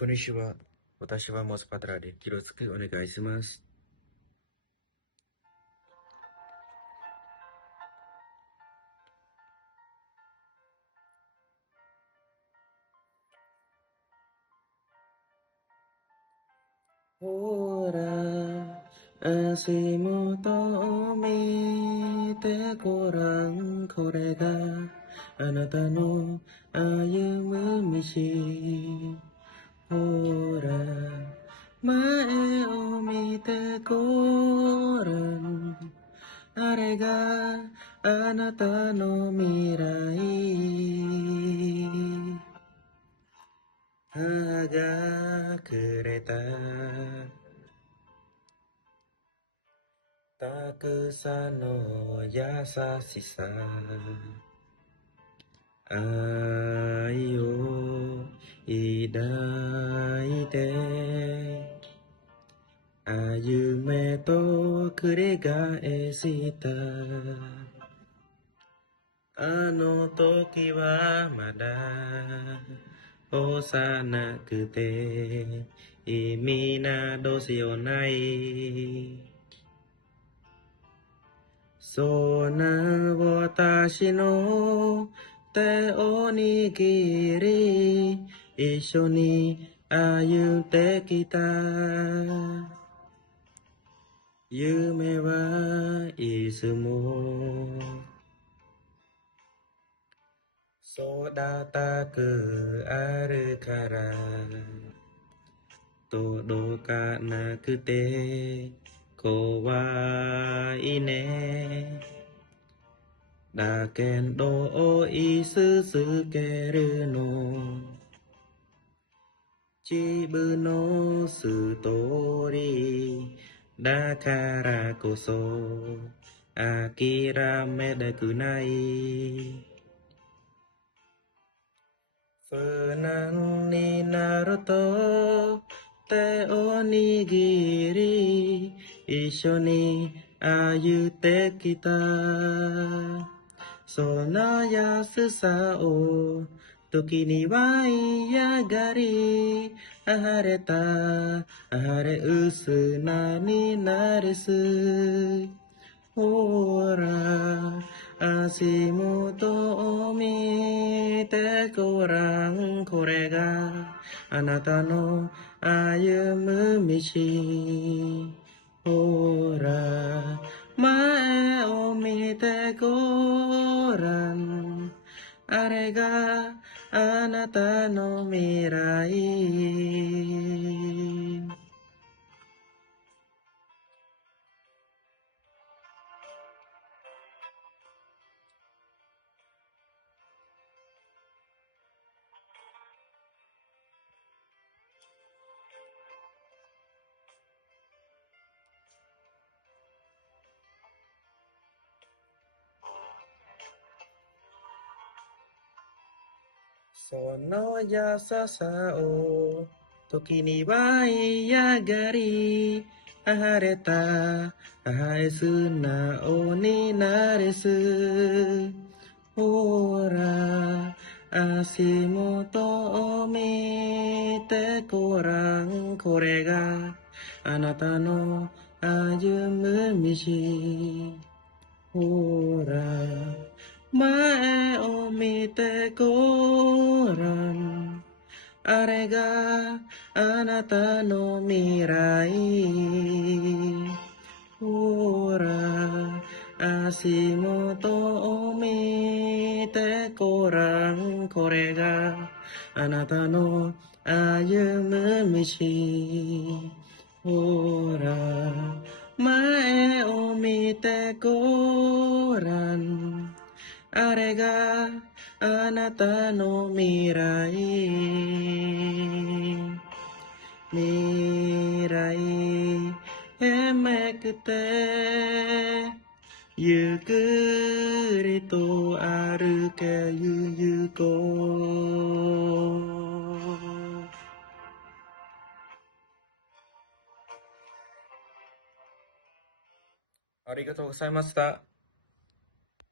こんにちは。私はモスパトラでよろしくお願いします。ほら、足元を見てごらん。これがあなたの歩む道。ほら、前を見てごらん。あれがあなたの未来。母がくれたたくさんの優しさ、愛を抱いて歩めと繰り返した。あの時はまだ幼くて意味などしようない。そんな私の手を握り一緒に歩んできた。夢はいつも育たくあるから届かなくて怖いね。だけど追い続けるの自分のストーリーだからこそ諦めたくない。不難になると手を握り一緒に歩いてきた。その安さを時には嫌がり晴れた晴れ薄なになるす。ほら足元を見てごらん。これがあなたの歩む道。ほら前を見てごらん。あれがあなたの未来。その優しさを時には嫌がり晴れた愛素直になれす。ほら足元を見てごらん。これがあなたの歩む道。ほら前を見てごらん。あれがあなたの未来。ほら足元を見てごらん。これがあなたの歩む道。ほら前を見てごらん。あれがあなたの未来。未来へめくてゆっくりと歩けゆこう。ありがとうございました。